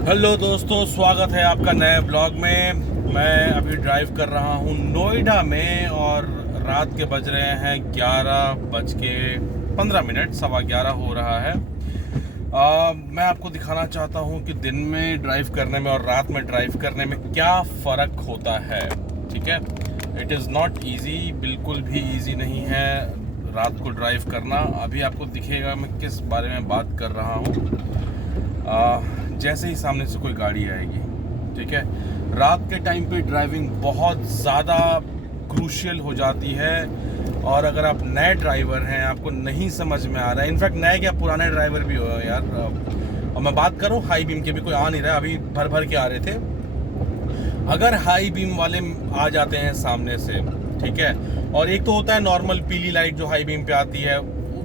Hello दोस्तों, स्वागत है आपका नए ब्लॉग में। मैं अभी ड्राइव कर रहा हूँ नोएडा में और रात के बज रहे हैं 11:15, 11:15 हो रहा है। मैं आपको दिखाना चाहता हूँ कि दिन में ड्राइव करने में और रात में ड्राइव करने में क्या फ़र्क होता है। ठीक है, इट इज़ नॉट ईजी, बिल्कुल भी ईजी नहीं है रात को ड्राइव करना। अभी आपको दिखेगा मैं किस बारे में बात कर रहा हूँ। जैसे ही सामने से कोई गाड़ी आएगी, ठीक है, रात के टाइम पे ड्राइविंग बहुत ज़्यादा क्रूशियल हो जाती है। और अगर आप नए ड्राइवर हैं, आपको नहीं समझ में आ रहा है, इनफैक्ट नए क्या पुराने ड्राइवर भी हो यार, और मैं बात करूँ हाई बीम की, भी कोई आ नहीं रहा, अभी भर भर के आ रहे थे। अगर हाई बीम वाले आ जाते हैं सामने से, ठीक है, और एक तो होता है नॉर्मल पीली लाइट जो हाई बीम पे आती है,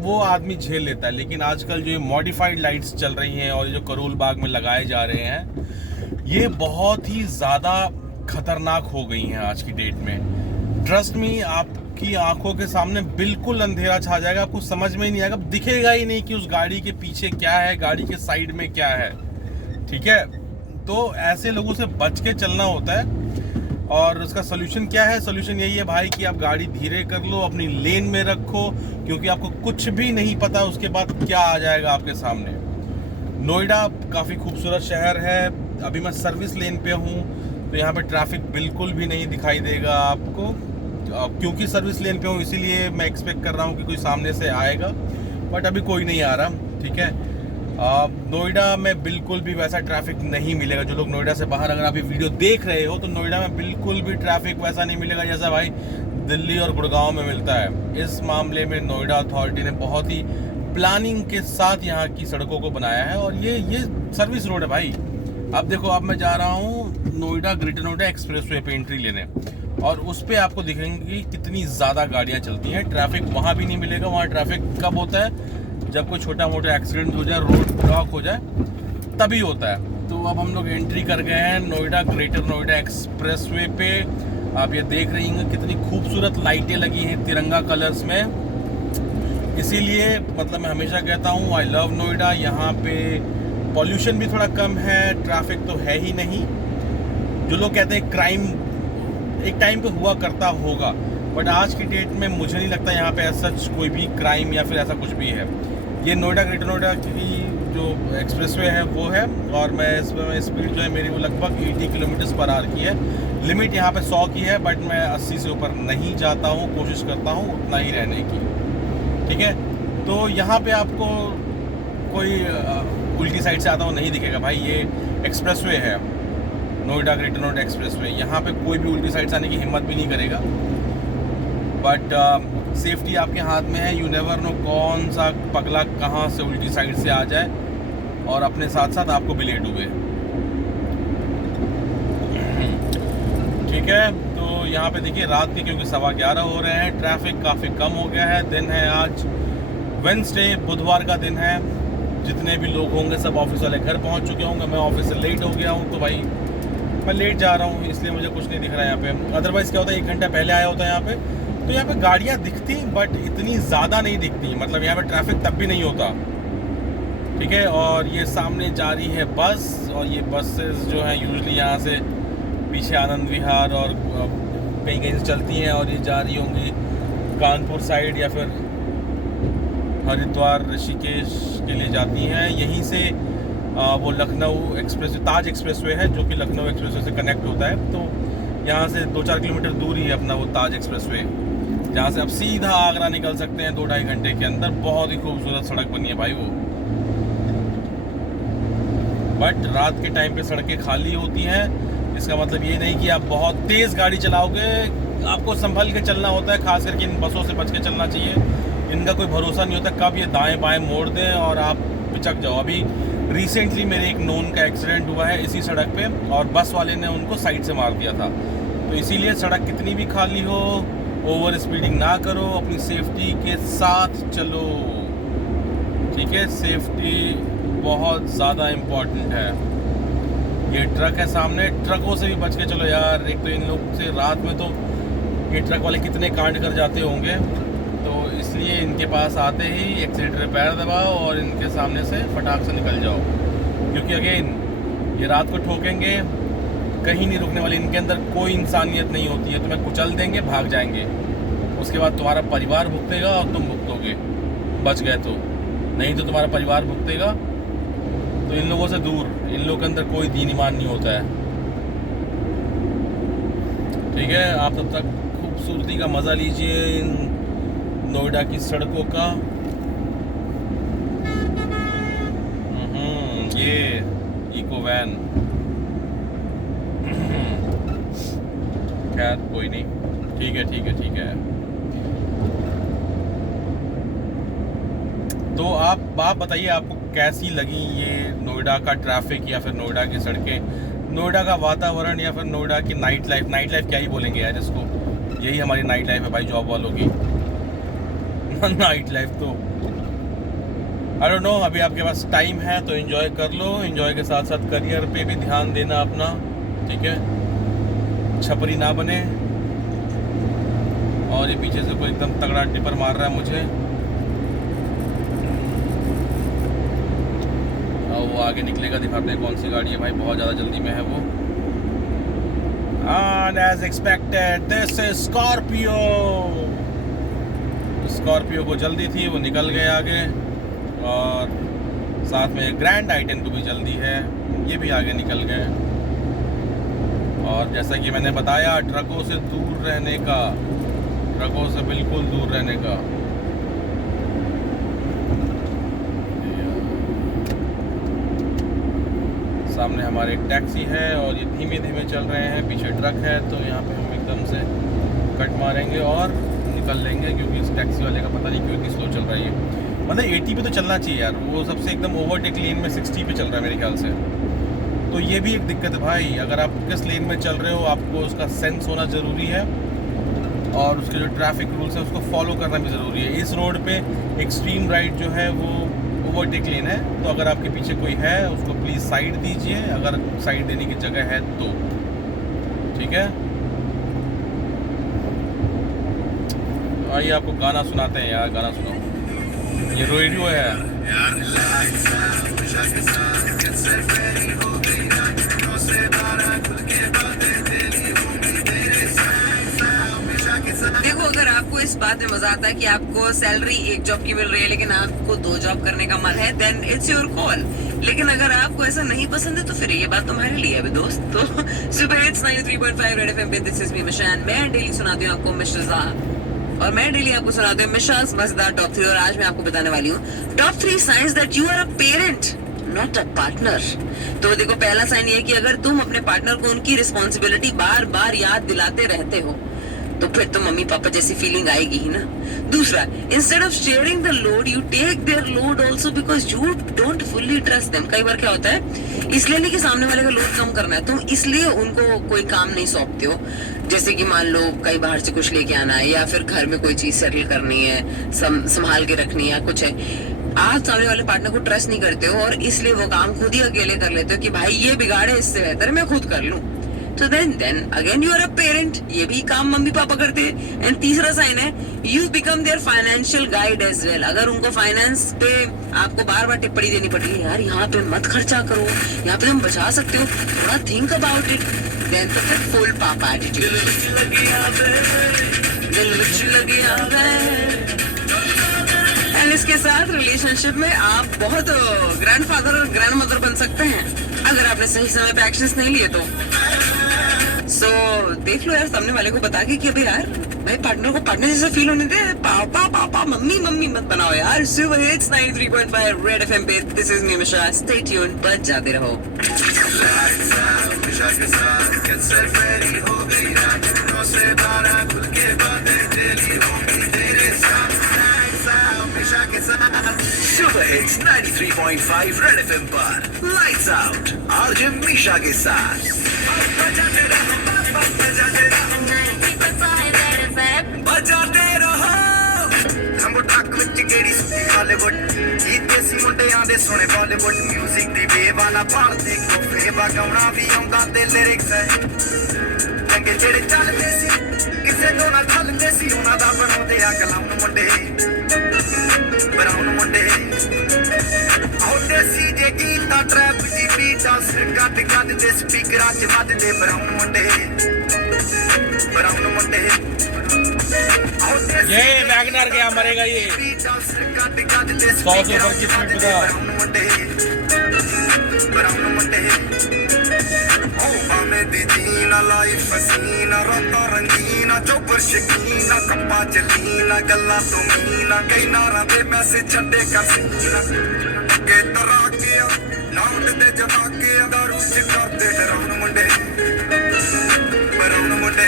वो आदमी झेल लेता है। लेकिन आजकल जो ये मॉडिफाइड लाइट्स चल रही हैं और ये जो करोल बाग में लगाए जा रहे हैं, ये बहुत ही ज़्यादा खतरनाक हो गई हैं आज की डेट में। ट्रस्ट मी, आपकी आंखों के सामने बिल्कुल अंधेरा छा जाएगा, आपको समझ में ही नहीं आएगा, दिखेगा ही नहीं कि उस गाड़ी के पीछे क्या है, गाड़ी के साइड में क्या है। ठीक है, तो ऐसे लोगों से बच के चलना होता है। और उसका सोल्यूशन क्या है? सोल्यूशन यही है भाई कि आप गाड़ी धीरे कर लो, अपनी लेन में रखो, क्योंकि आपको कुछ भी नहीं पता उसके बाद क्या आ जाएगा आपके सामने। नोएडा काफ़ी खूबसूरत शहर है। अभी मैं सर्विस लेन पे हूँ, तो यहाँ पे ट्रैफिक बिल्कुल भी नहीं दिखाई देगा आपको। क्योंकि सर्विस लेन पे हूँ इसीलिए मैं एक्सपेक्ट कर रहा हूँ कि कोई सामने से आएगा, बट अभी कोई नहीं आ रहा। ठीक है, नोएडा में बिल्कुल भी वैसा ट्रैफिक नहीं मिलेगा। जो लोग नोएडा से बाहर अगर आप ये वीडियो देख रहे हो, तो नोएडा में बिल्कुल भी ट्रैफिक वैसा नहीं मिलेगा जैसा भाई दिल्ली और गुड़गांव में मिलता है। इस मामले में नोएडा अथॉरिटी ने बहुत ही प्लानिंग के साथ यहाँ की सड़कों को बनाया है। और ये सर्विस रोड है भाई। अब देखो, अब मैं जा रहा हूँ नोएडा ग्रेटर नोएडा एक्सप्रेसवे पे एंट्री लेने, और उस पर आपको दिखेंगी कितनी ज़्यादा गाड़ियाँ चलती हैं। ट्रैफिक वहाँ भी नहीं मिलेगा। वहाँ ट्रैफिक कब होता है? जब कोई छोटा मोटा एक्सीडेंट हो जाए, रोड ब्लॉक हो जाए, तभी होता है। तो अब हम लोग एंट्री कर गए हैं नोएडा ग्रेटर नोएडा एक्सप्रेसवे पे। आप ये देख रही हैं कितनी खूबसूरत लाइटें लगी हैं तिरंगा कलर्स में। इसीलिए मतलब मैं हमेशा कहता हूँ आई लव नोएडा। यहाँ पे पॉल्यूशन भी थोड़ा कम है, ट्रैफिक तो है ही नहीं। जो लोग कहते हैं क्राइम एक टाइम पे हुआ करता होगा, बट आज की डेट में मुझे नहीं लगता यहाँ पे ऐसा कोई भी क्राइम या फिर ऐसा कुछ भी है। ये नोएडा ग्रेटर नोएडा की जो एक्सप्रेसवे है वो है, और मैं इसमें स्पीड जो है मेरी वो लगभग 80 किलोमीटर/आवर की है। लिमिट यहाँ पे 100 की है, बट मैं 80 से ऊपर नहीं जाता हूँ, कोशिश करता हूँ उतना ही रहने की। ठीक है, तो यहाँ पे आपको कोई उल्टी साइड से आता हुआ नहीं दिखेगा भाई। ये एक्सप्रेसवे है नोएडा ग्रेटर नोएडा एक्सप्रेसवे, यहाँ पे कोई भी उल्टी साइड से आने की हिम्मत भी नहीं करेगा। बट सेफ्टी आपके हाथ में है। यू नेवर नो कौन सा पगला कहाँ से उल्टी साइड से आ जाए और अपने साथ साथ आपको भी ले डूबे। ठीक है, तो यहाँ पे देखिए रात के क्योंकि 11:15 हो रहे हैं, ट्रैफिक काफ़ी कम हो गया है। दिन है आज वेडनेसडे, बुधवार का दिन है। जितने भी लोग होंगे सब ऑफिस वाले घर पहुँच चुके होंगे। मैं ऑफिस से लेट हो गया हूँ, तो भाई मैं लेट जा रहा हूँ, इसलिए मुझे कुछ नहीं दिख रहा है यहाँ पे। अदरवाइज़ क्या होता है, 1 घंटा पहले आया होता है यहाँ पे, तो यहाँ पे गाड़ियाँ दिखती बट इतनी ज़्यादा नहीं दिखती। मतलब यहाँ पे ट्रैफिक तब भी नहीं होता। ठीक है, और ये सामने जा रही है बस, और ये बसेस जो हैं यूजुअली यहाँ से पीछे आनंद विहार और कहीं कहीं से चलती हैं, और ये जा रही होंगी कानपुर साइड या फिर हरिद्वार ऋषिकेश के लिए जाती हैं। यहीं से वो लखनऊ एक्सप्रेस, ताज एक्सप्रेसवे है जो कि लखनऊ एक्सप्रेसवे से कनेक्ट होता है। तो यहाँ से 2-4 किलोमीटर दूर ही है अपना वो ताज एक्सप्रेसवे, जहाँ से आप सीधा आगरा निकल सकते हैं 2-2.5 घंटे के अंदर। बहुत ही खूबसूरत सड़क बनी है भाई वो। बट रात के टाइम पे सड़कें खाली होती हैं। इसका मतलब ये नहीं कि आप बहुत तेज़ गाड़ी चलाओगे, आपको संभल के चलना होता है। खास करके इन बसों से बच के चलना चाहिए। इनका कोई भरोसा नहीं होता कब ये दाएं बाएं मोड़ दें और आप पिचक जाओ। अभी रिसेंटली मेरे एक नोन का एक्सीडेंट हुआ है इसी सड़क पे, और बस वाले ने उनको साइड से मार दिया था। तो इसीलिए सड़क कितनी भी खाली हो, ओवर स्पीडिंग ना करो, अपनी सेफ्टी के साथ चलो। ठीक है, सेफ्टी बहुत ज़्यादा इम्पोर्टेंट है। ये ट्रक है सामने, ट्रकों से भी बच के चलो यार। एक तो इन लोग से रात में तो ये ट्रक वाले कितने कांड कर जाते होंगे, तो इसलिए इनके पास आते ही एक्सीलेटर पे पैर दबाओ और इनके सामने से फटाक से निकल जाओ। क्योंकि अगेन ये रात को ठोकेंगे, कहीं नहीं रुकने वाले, इनके अंदर कोई इंसानियत नहीं होती है। तुम्हें कुचल देंगे, भाग जाएंगे, उसके बाद तुम्हारा परिवार भुगतेगा और तुम भुगतोगे, बच गए तो। नहीं तो तुम्हारा परिवार भुगतेगा। तो इन लोगों से दूर, इन लोगों के अंदर कोई दीन ईमान नहीं होता है। ठीक है, आप तब तक खूबसूरती का मज़ा लीजिए इन नोएडा की सड़कों का। ये इको वैन, खैर कोई नहीं, ठीक है ठीक है ठीक है। तो आप बताइए, आपको कैसी लगी ये नोएडा का ट्रैफिक, या फिर नोएडा की सड़कें, नोएडा का वातावरण, या फिर नोएडा की नाइट लाइफ। नाइट लाइफ क्या ही बोलेंगे यार इसको, यही हमारी नाइट लाइफ है भाई, जॉब वालों की नाइट लाइफ। तो आई डोंट नो, अभी आपके पास टाइम है तो एंजॉय कर लो, एंजॉय के साथ साथ करियर पे भी ध्यान देना अपना, ठीक है, छपरी ना बने। और ये पीछे से कोई एकदम तगड़ा टिपर मार रहा है मुझे, और वो आगे निकलेगा, दिखाते हैं कौन सी गाड़ी है भाई, बहुत ज़्यादा जल्दी में है वो। And as expected, this is Scorpio। Scorpio को जल्दी थी, वो निकल गए आगे, और साथ में ग्रैंड आई-10 को भी जल्दी है, ये भी आगे निकल गए। और जैसा कि मैंने बताया, ट्रकों से दूर रहने का, ट्रकों से बिल्कुल दूर रहने का। सामने हमारे एक टैक्सी है और ये धीमे धीमे चल रहे हैं, पीछे ट्रक है, तो यहाँ पे हम एकदम से कट मारेंगे और निकल लेंगे, क्योंकि इस टैक्सी वाले का पता नहीं क्यों इतनी स्लो चल रहा है ये। मतलब 80 पे तो चलना चाहिए यार, वो सबसे एकदम ओवरटेक लेन में 60 पे चल रहा है मेरे ख्याल से। तो ये भी एक दिक्कत है भाई, अगर आप किस लेन में चल रहे हो आपको उसका सेंस होना ज़रूरी है, और उसके जो ट्रैफिक रूल्स हैं उसको फॉलो करना भी ज़रूरी है। इस रोड पे एक्सट्रीम राइट जो है वो ओवरटेक लेन है, तो अगर आपके पीछे कोई है उसको प्लीज़ साइड दीजिए, अगर साइड देने की जगह है तो, ठीक है। आइए आपको गाना सुनाते हैं यार, गाना सुनाओ, ये रेडियो है। देखो, अगर आपको इस बात में मजा आता है कि आपको सैलरी एक जॉब की मिल रही है लेकिन आपको 2 जॉब करने का मन है, देन इट्स योर कॉल। लेकिन अगर आपको ऐसा नहीं पसंद है तो फिर ये बात तुम्हारे लिए है दोस्त। तो सुबह इट्स 93.5 रेड एफएम पे दिस इज मी मिशान। मैं डेली सुनाती हूँ आपको मिशा, और मैं डेली आपको सुनाती हूँ मिशास मजेदार टॉप 3। और आज मैं आपको बताने वाली हूँ top 3 signs that you are a parent not a partner. तो देखो, पहला साइन ये कि अगर तुम अपने पार्टनर को उनकी रिस्पॉन्सिबिलिटी बार बार याद दिलाते रहते हो तो फिर तो मम्मी पापा जैसी फीलिंग आएगी ही ना। दूसरा, instead of sharing the load you take their load also because you don't fully trust them. कई बार क्या होता है, इसलिए नहीं कि सामने वाले का लोड कम करना है, तुम इसलिए उनको कोई काम नहीं सौंपते हो। जैसे कि मान लो कहीं बाहर से कुछ लेके आना है, या फिर घर में कोई चीज सेटल करनी है, संभाल के रखनी है, कुछ है, आप सामने वाले पार्टनर को ट्रस्ट नहीं करते हो और इसलिए वो काम खुद ही अकेले कर लेते हो कि भाई ये बिगाड़े, इससे बेहतर मैं खुद कर लूं। तो then again you are a parent, ये भी काम मम्मी पापा करते हैं। एंड तीसरा साइन है, you become their financial guide as well. अगर उनको फाइनेंस पे आपको बार बार टिप्पणी देनी पड़ी है, यार यहाँ पे मत खर्चा करो, यहाँ पे तुम बचा सकते हो, थोड़ा थिंक अबाउट इट, देन तो फिर फुल पापा एटीट्यूड। एंड इसके साथ रिलेशनशिप में आप बहुत ग्रैंडफादर और ग्रैंड मदर बन सकते हैं अगर आपने सही समय पे एक्शंस नहीं लिए तो। सो देख लो यार, सामने वाले को बता के कि अबे यार भाई पार्टनर को पार्टनर जैसा फील होने दे, पापा पापा मम्मी मम्मी मत बनाओ यार। सुबह हिट्स 93.5 रेड एफएम पे this is me Misha, stay tuned, बच जाते रहो। सुबह हिट्स 93.5 रेड एफएम पर लाइट्स आउट आरजे मिशा के साथ। बजाते रहो हम ठक विच गेड़ी बॉलीवुड देसी मुंडियां दे सोने बॉलीवुड म्यूजिक दी वे वाला पाल देखो फेबा गाउना भी आਉਂਦਾ ते लिरिक्स है चंगे जेड़े चलदे सी किसे तो ना चलदे सी ਉਹਨਾਂ ਦਾ ਬਣਾਉਂਦੇ ਆ ਕਲਾਉਣ ਮੁੰਡੇ ਬਰਾਉਨ ਮੁੰਡੇ ਆਉਂਦੇ ਸੀ ਜੇ ਗੀਤਾ ट्रैप दी बीट बीटां सिर गद गद दे स्पीकरां च वजदे ब्राउन मुंडे ये वैगनर गया मरेगा ये 100 से ऊपर की स्पीड बता लाइफ हसीना राता रंगीना चौपर शकीना कप्पा चलीना गल्ला तो मीना कई नारा दे मैसेज छड्डे कसीना के तरा के नाउंड दे जमा के दारू च करदे डराउन मुंडे ब्राउन मुंडे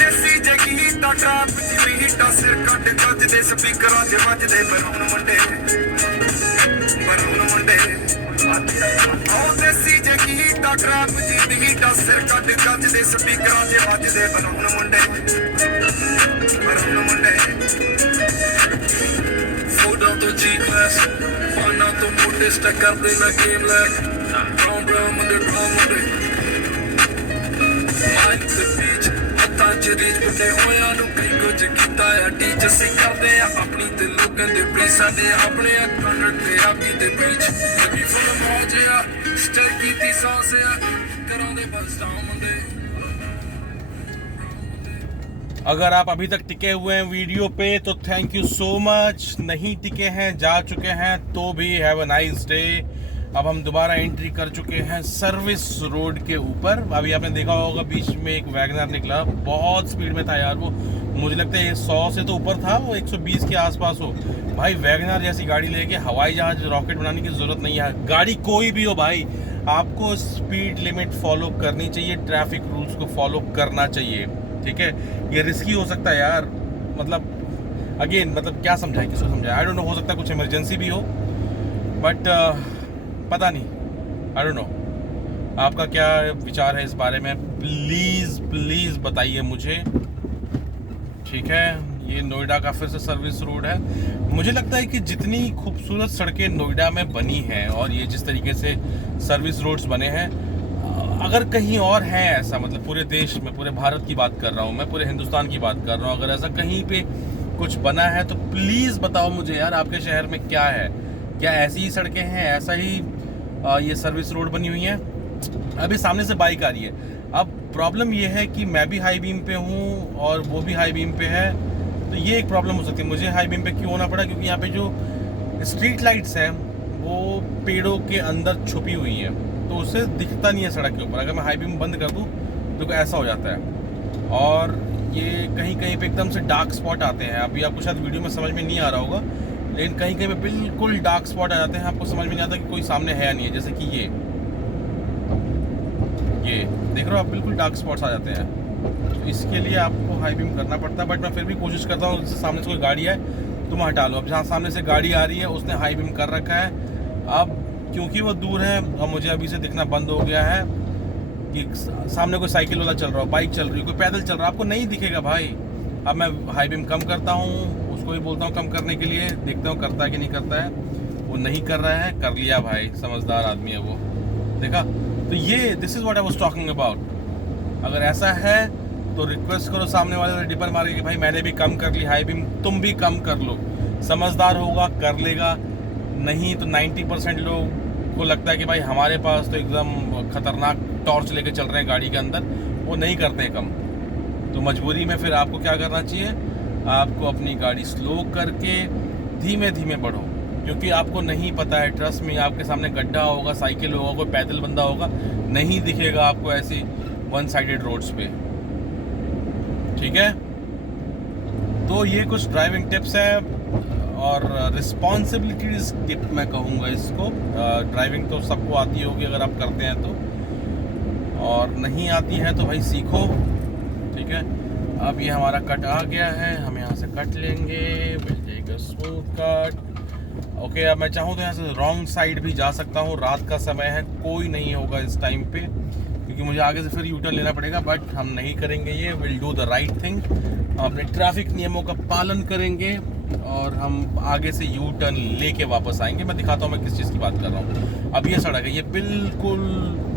देसी जगी ता ट्रैप दी हीटा सिर कट गज दे स्पीकरां च वजदे ब्राउन मुंडे ओ देसी जगी ता ट्रैप दी हीटा सिर कट गज दे स्पीकरां च वजदे ब्राउन मुंडे फोड़ा तो जी क्लास फाना तो मोटे स्टक कर देना गेम लैग ब्राउन मुंडे माइक ते बीच हत्थां च रीच पुटे होया नु कई कुछ कीता आ टीच ਅਸੀਂ ਕਰਦੇ ਆ ਆਪਣੀ ਤੇ ਲੋਕਾਂ ਦੇ ਪ੍ਰੀ ਸਾਡੇ ਆਪਣੇ ਕੰਡਕਟ ਤੇ ਆਪੀ ਤੇ ਬੀਚ ਲੱਗੀ ਫੁੱਲ ਮੌਜ ਆ ਸਟਰ ਕੀਤੀ ਸਾਂਸ ਆ ਕਰਾਉਂਦੇ ਬਸ ਡਾਊਨ ਮੁੰਡੇ अगर आप अभी तक टिके हुए हैं वीडियो पे तो थैंक यू सो मच। नहीं टिके हैं, जा चुके हैं, तो भी हैव अ नाइस डे। अब हम दोबारा एंट्री कर चुके हैं सर्विस रोड के ऊपर। अभी आपने देखा होगा बीच में एक वैगनर निकला, बहुत स्पीड में था यार वो। मुझे लगता है 100 से तो ऊपर था, वो 120 के आसपास हो। भाई वैगनर जैसी गाड़ी लेके हवाई जहाज रॉकेट बनाने की ज़रूरत नहीं है। गाड़ी कोई भी हो भाई, आपको स्पीड लिमिट फॉलो करनी चाहिए, ट्रैफिक रूल्स को फॉलो करना चाहिए, ठीक है। ये रिस्की हो सकता है यार, मतलब अगेन मतलब क्या समझाए, किसको समझाए, आई डोंट नो। हो सकता है कुछ इमरजेंसी भी हो, बट पता नहीं, आई डोंट नो। आपका क्या विचार है इस बारे में, प्लीज़ प्लीज़ बताइए मुझे, ठीक है। ये नोएडा का फिर से सर्विस रोड है। मुझे लगता है कि जितनी खूबसूरत सड़कें नोएडा में बनी हैं और ये जिस तरीके से सर्विस रोड्स बने हैं, अगर कहीं और है ऐसा, मतलब पूरे देश में, पूरे भारत की बात कर रहा हूँ मैं, पूरे हिंदुस्तान की बात कर रहा हूँ, अगर ऐसा कहीं पे कुछ बना है तो प्लीज़ बताओ मुझे यार, आपके शहर में क्या है, क्या ऐसी ही सड़कें हैं, ऐसा ही ये सर्विस रोड बनी हुई है। अभी सामने से बाइक आ रही है। अब प्रॉब्लम ये है कि मैं भी हाई बीम पे हूँ और वो भी हाई बीम पे है, तो ये एक प्रॉब्लम हो सकती है। मुझे हाई बीम पे क्यों होना पड़ा, क्योंकि यहाँ पे जो स्ट्रीट लाइट्स हैं वो पेड़ों के अंदर छुपी हुई हैं, तो उसे दिखता नहीं है सड़क के ऊपर। अगर मैं हाई बीम बंद कर दूँ तो ऐसा हो जाता है। और ये कहीं कहीं पे एकदम से डार्क स्पॉट आते हैं। अभी आपको शायद वीडियो में समझ में नहीं आ रहा होगा, लेकिन कहीं कहीं पे बिल्कुल डार्क स्पॉट आ जाते हैं, आपको समझ में नहीं आता कि कोई सामने है या नहीं है। जैसे कि ये देख रहे हो आप, बिल्कुल डार्क स्पॉट्स आ जाते हैं। तो इसके लिए आपको हाई बीम करना पड़ता है, बट मैं फिर भी कोशिश करता हूँ, जैसे सामने से कोई गाड़ी है तो मैं हटा लो। अब जहाँ सामने से गाड़ी आ रही है उसने हाई बीम कर रखा है। अब क्योंकि वो दूर है और मुझे अभी से दिखना बंद हो गया है कि सामने कोई साइकिल वाला चल रहा हो, बाइक चल रही है, कोई पैदल चल रहा है, आपको नहीं दिखेगा भाई। अब मैं हाई बीम कम करता हूँ, उसको भी बोलता हूँ कम करने के लिए, देखता हूँ करता है कि नहीं करता है। वो नहीं कर रहा है, कर लिया भाई, समझदार आदमी है वो, देखा। तो ये this is what I was talking about. अगर ऐसा है तो रिक्वेस्ट करो सामने वाले से डिपर मार के कि भाई मैंने भी कम कर ली हाई बीम, तुम भी कम कर लो। समझदार होगा कर लेगा, नहीं तो 90% लोग को लगता है कि भाई हमारे पास तो एकदम खतरनाक टॉर्च लेके चल रहे हैं गाड़ी के अंदर, वो नहीं करते हैं कम। तो मजबूरी में फिर आपको क्या करना चाहिए, आपको अपनी गाड़ी स्लो करके धीमे धीमे बढ़ो, क्योंकि आपको नहीं पता है, ट्रस्ट में, आपके सामने गड्ढा होगा, साइकिल होगा, कोई पैदल बंदा होगा, नहीं दिखेगा आपको ऐसी वन साइडेड रोड्स पे, ठीक है। तो ये कुछ ड्राइविंग टिप्स है और रिस्पॉन्सिबिलिटीज टिप मैं कहूँगा इसको। ड्राइविंग तो सबको आती होगी अगर आप करते हैं तो, और नहीं आती है तो भाई सीखो, ठीक है। अब ये हमारा कट आ गया है, हम यहाँ से कट लेंगे, will take a smooth cut. Okay, अब मैं चाहूँ तो यहाँ से रॉन्ग साइड भी जा सकता हूँ, रात का समय है, कोई नहीं होगा इस टाइम पे, क्योंकि मुझे आगे से फिर यू टर्न लेना पड़ेगा, बट हम नहीं करेंगे ये। Will do the right thing, हम अपने ट्रैफिक नियमों का पालन करेंगे और हम आगे से यू टर्न लेके वापस आएंगे। मैं दिखाता हूँ मैं किस चीज़ की बात कर रहा हूँ। अब ये सड़क है, ये बिल्कुल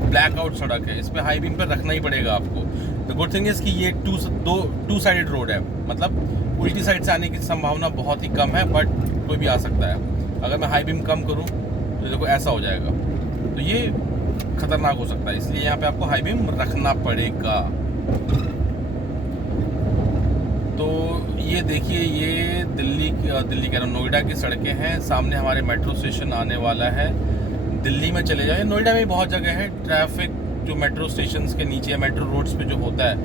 ब्लैकआउट सड़क है, इस पर हाई बीम पर रखना ही पड़ेगा आपको। द गुड थिंग इज़ कि ये टू साइडेड रोड है, मतलब उल्टी साइड से आने की संभावना बहुत ही कम है, बट कोई भी आ सकता है। अगर मैं हाई बीम कम करूँ तो देखो ऐसा हो जाएगा, तो ये खतरनाक हो सकता है, इसलिए यहाँ पे आपको हाई बीम रखना पड़ेगा। तो ये देखिए, ये दिल्ली कह रहा हूँ, नोएडा की सड़कें हैं। सामने हमारे मेट्रो स्टेशन आने वाला है। दिल्ली में चले जाए, नोएडा में बहुत जगह है ट्रैफिक, जो मेट्रो स्टेशंस के नीचे या मेट्रो रोड्स पे जो होता है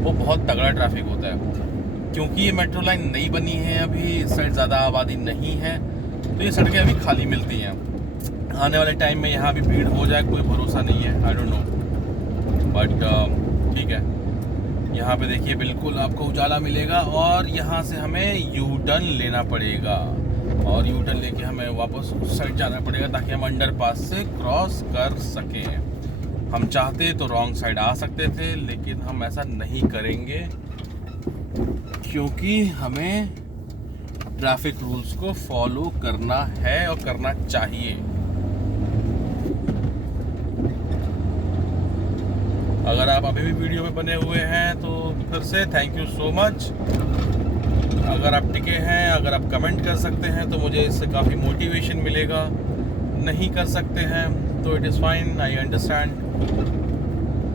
वो बहुत तगड़ा ट्रैफिक होता है। क्योंकि ये मेट्रो लाइन नई बनी है अभी, इस साइड ज़्यादा आबादी नहीं है, तो ये सड़कें अभी खाली मिलती हैं। आने वाले टाइम में यहाँ भी भीड़ हो जाए, कोई भरोसा नहीं है, आई डोंट नो, बट ठीक है। यहाँ पे देखिए बिल्कुल आपको उजाला मिलेगा और यहाँ से हमें यू टर्न लेना पड़ेगा और यू टर्न लेके हमें वापस उस साइड जाना पड़ेगा ताकि हम अंडरपास से क्रॉस कर सकें। हम चाहते तो रॉन्ग साइड आ सकते थे, लेकिन हम ऐसा नहीं करेंगे क्योंकि हमें ट्रैफिक रूल्स को फॉलो करना है और करना चाहिए। अगर आप अभी भी वीडियो में बने हुए हैं तो फिर से थैंक यू सो मच। अगर आप टिके हैं, अगर आप कमेंट कर सकते हैं तो मुझे इससे काफ़ी मोटिवेशन मिलेगा। नहीं कर सकते हैं तो it is fine, I understand.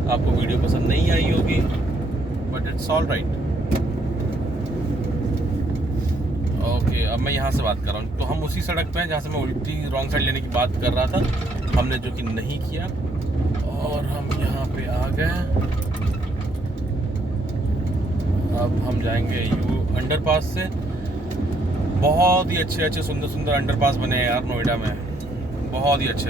आपको वीडियो पसंद नहीं आई होगी, but it's all right. Okay, अब मैं यहाँ से बात कर रहा हूँ, तो हम उसी सड़क पे हैं जहाँ से मैं उल्टी रॉन्ग साइड लेने की बात कर रहा था, हमने जो कि नहीं किया और हम यहाँ पे आ गए। अब हम जाएंगे यू अंडरपास से। बहुत ही अच्छे सुंदर सुंदर अंडरपास बने हैं यार नोएडा में, बहुत ही अच्छे।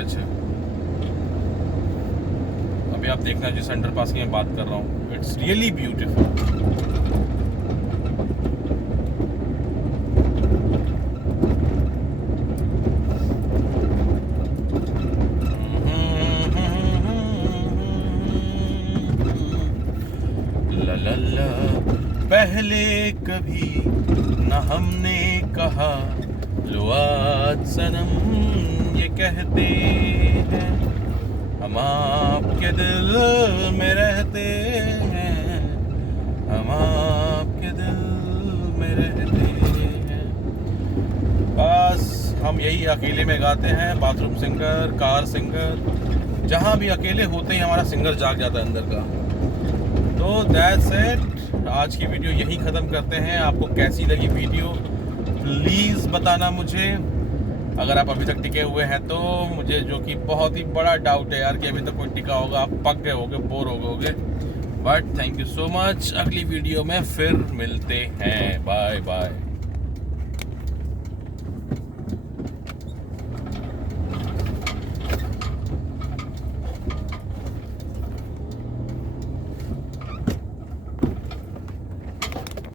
अभी आप देखना जिस अंडरपास की मैं बात कर रहा हूँ, इट्स रियली ब्यूटीफुल। पहले कभी न हमने कहा, लो आज सनम ये कहते हैं, हम आपके दिल में रहते हैं, हम आपके दिल में रहते हैं। बस हम यही अकेले में गाते हैं, बाथरूम सिंगर, कार सिंगर, जहाँ भी अकेले होते ही हमारा सिंगर जाग जाता है अंदर का। तो दैट्स इट, आज की वीडियो यही ख़त्म करते हैं। आपको कैसी लगी वीडियो प्लीज़ बताना मुझे। अगर आप अभी तक टिके हुए हैं तो मुझे, जो कि बहुत ही बड़ा डाउट है यार कि अभी तक कोई टिका होगा, आप पक गए होगे, बोर हो गए होगे, but thank you so much. अगली वीडियो में फिर मिलते हैं, बाय बाय।